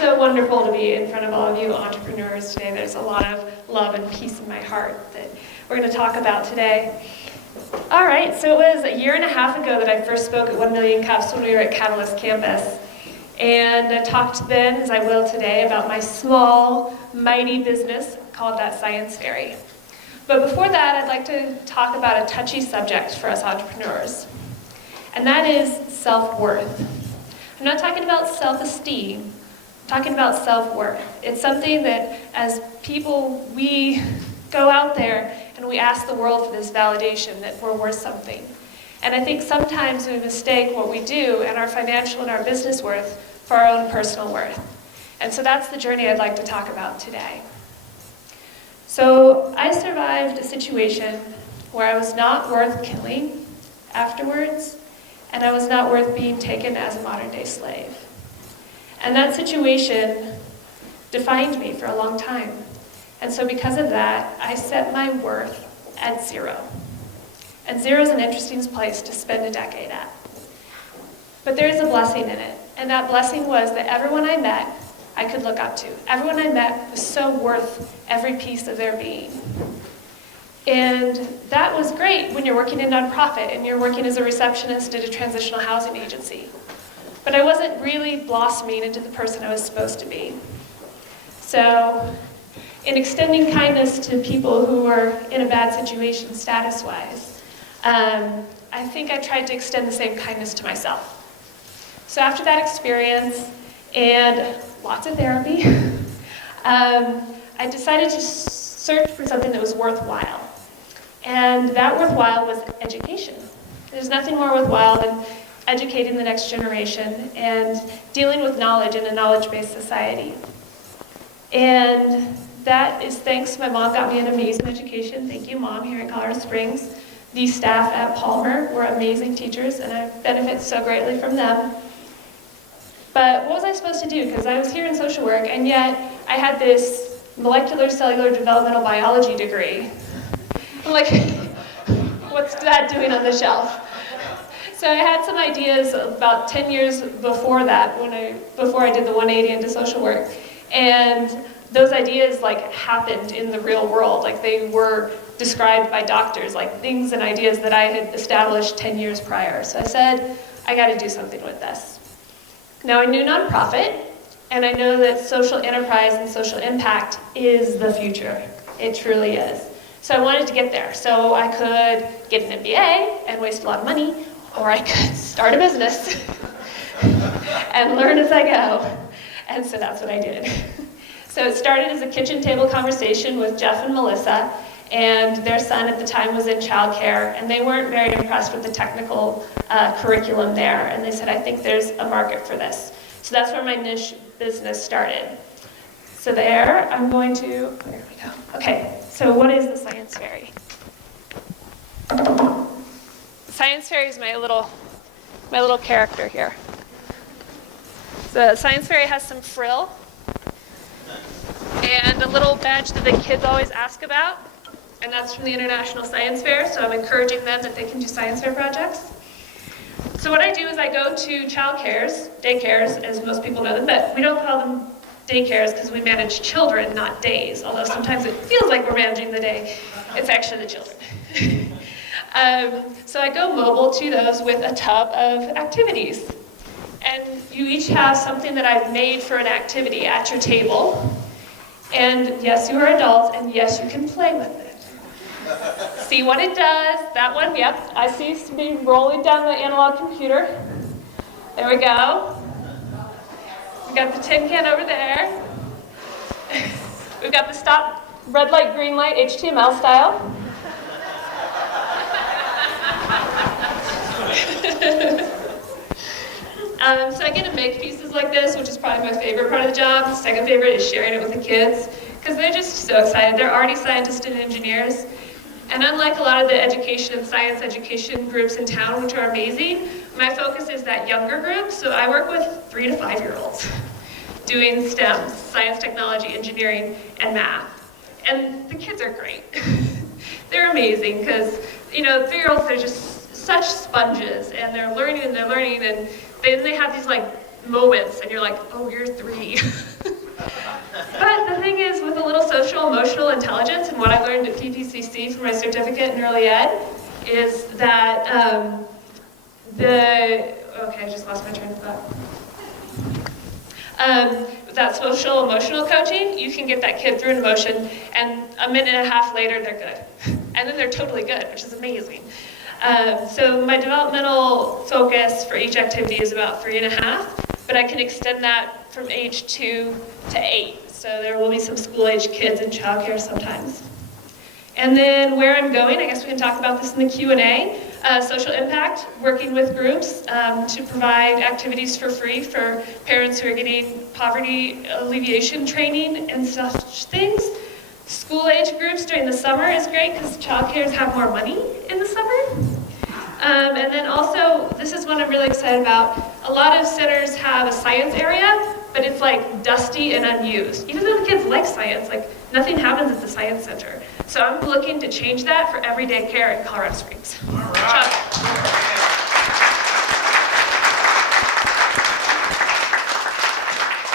so wonderful to be in front of all of you entrepreneurs today. There's a lot of love and peace in my heart that we're going to talk about today. All right, so it was a year and a half ago that I first spoke at 1 Million Cups when we were at Catalyst Campus. And I talked then, as I will today, about my small, mighty business called That Science Fairy. But before that, I'd like to talk about a touchy subject for us entrepreneurs. And that is self-worth. I'm not talking about self-esteem, I'm talking about self-worth. It's something that as people, we go out there and we ask the world for this validation that we're worth something. And I think sometimes we mistake what we do and our financial and our business worth for our own personal worth. And so that's the journey I'd like to talk about today. So I survived a situation where I was not worth killing afterwards, and I was not worth being taken as a modern-day slave. And that situation defined me for a long time. And so because of that, I set my worth at 0. And 0 is an interesting place to spend a decade at. But there is a blessing in it. And that blessing was that everyone I met, I could look up to. Everyone I met was so worth every piece of their being. And that was great when you're working in nonprofit and you're working as a receptionist at a transitional housing agency. But I wasn't really blossoming into the person I was supposed to be. So, in extending kindness to people who were in a bad situation status-wise, I think I tried to extend the same kindness to myself. So after that experience and lots of therapy, I decided to search for something that was worthwhile. And that worthwhile was education. There's nothing more worthwhile than educating the next generation and dealing with knowledge in a knowledge-based society. And that is thanks to my mom got me an amazing education. Thank you, Mom, here in Colorado Springs. The staff at Palmer were amazing teachers, and I benefit so greatly from them. But what was I supposed to do? Because I was here in social work, and yet I had this molecular cellular developmental biology degree. I'm like, what's that doing on the shelf? So I had some ideas about 10 years before that, before I did the 180 into social work. And those ideas happened in the real world. They were described by doctors, things and ideas that I had established 10 years prior. So I said, I got to do something with this. Now I knew nonprofit, and I know that social enterprise and social impact is the future. It truly is. So I wanted to get there. So I could get an MBA and waste a lot of money, or I could start a business and learn as I go. And so that's what I did. So it started as a kitchen table conversation with Jeff and Melissa, and their son at the time was in childcare, and they weren't very impressed with the technical curriculum there, and they said, I think there's a market for this. So that's where my niche business started. So there, I'm going to, there we go. Okay, so what is the Science Fairy? The Science Fairy is my little character here. The Science Fairy has some frill and a little badge that the kids always ask about, and that's from the International Science Fair, so I'm encouraging them that they can do science fair projects. So what I do is I go to daycares, as most people know them, but we don't call them daycares because we manage children, not days, although sometimes it feels like we're managing the day. It's actually the children. So I go mobile to those with a tub of activities. And you each have something that I've made for an activity at your table. And yes, you are adults, and yes, you can play with it. See what it does. That one, yep, I see me rolling down the analog computer. There we go. We got the tin can over there. We've got the stop, red light, green light, HTML style. So I get to make pieces like this, which is probably my favorite part of the job. The second favorite is sharing it with the kids, because they're just so excited. They're already scientists and engineers. And unlike a lot of the education and science education groups in town, which are amazing, my focus is that younger group. So I work with 3 to 5-year-olds doing STEM, science, technology, engineering, and math. And the kids are great. They're amazing because, 3-year-olds, they're just such sponges, and they're learning, and then they have these moments, and you're like, oh, you're 3. But the thing is, with a little social emotional intelligence, and what I learned at PPCC for my certificate in early ed, is that okay, I just lost my train of thought. That social emotional coaching, you can get that kid through an emotion, and a minute and a half later, they're good. And then they're totally good, which is amazing. So my developmental focus for each activity is about 3.5, but I can extend that from age 2 to 8. So there will be some school-age kids in childcare sometimes. And then where I'm going, I guess we can talk about this in the Q&A. Social impact, working with groups to provide activities for free for parents who are getting poverty alleviation training and such things. School-age groups during the summer is great because childcares have more money in the summer. And then also, this is one I'm really excited about. A lot of centers have a science area, but it's like dusty and unused. Even though the kids like science, like nothing happens at the science center. So I'm looking to change that for everyday care in Colorado Springs. All right.